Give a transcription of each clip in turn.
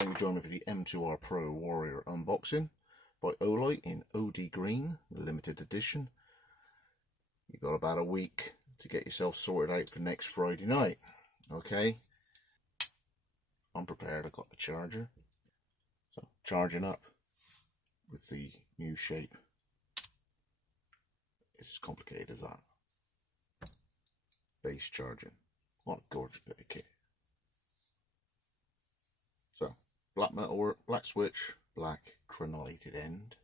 You join me for the M2RWarrior unboxing by Olight in OD Green, limited edition. You've got about a week to get yourself sorted out for next Friday night. Okay, I'm prepared. I got the charger, so charging up with the new shape. It's as complicated as that. Base charging. What a gorgeous bit of kit. So, black metalwork, black switch, black crenolated end,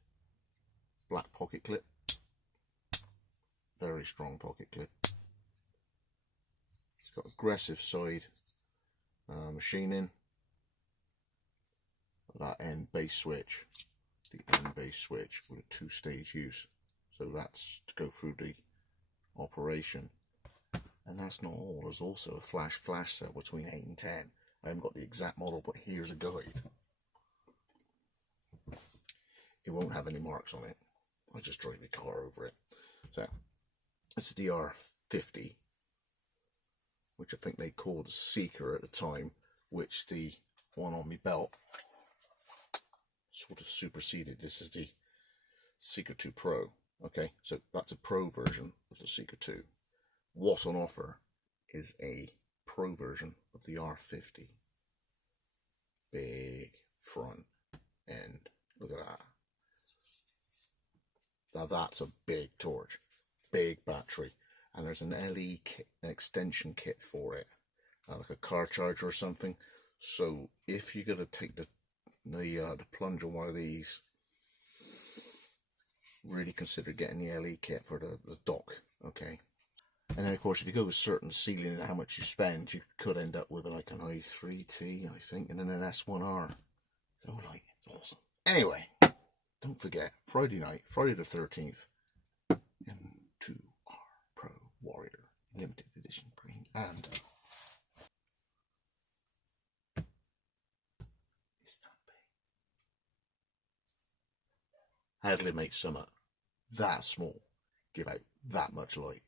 black pocket clip, very strong pocket clip. It's got aggressive side machining. That end base switch, the end base switch with a two-stage use. So that's to go through the operation. And that's not all. There's also a flash cell between 8 and 10. I haven't got the exact model, but here's a guide. It won't have any marks on it. I just drove the car over it. So, this is the R50, which I think they called a Seeker at the time, which the one on my belt sort of superseded. This is the Seeker 2 Pro. Okay, so that's a Pro version of the Seeker 2. What's on offer is a Pro version of the R50. Big front end. Look at that. Now that's a big torch, big battery, and there's an LE kit, an extension kit for it, like a car charger or something. So if you're gonna take the plunge on one of these, really consider getting the LE kit for the dock. Okay. And then of course if you go with certain ceiling and how much you spend, you could end up with like an i3T, I think, and then an S1R. So like, it's awesome. Anyway, don't forget, Friday night, Friday the 13th, M2RWarrior, limited edition green, and it's that big. How do they make something that small give out that much light?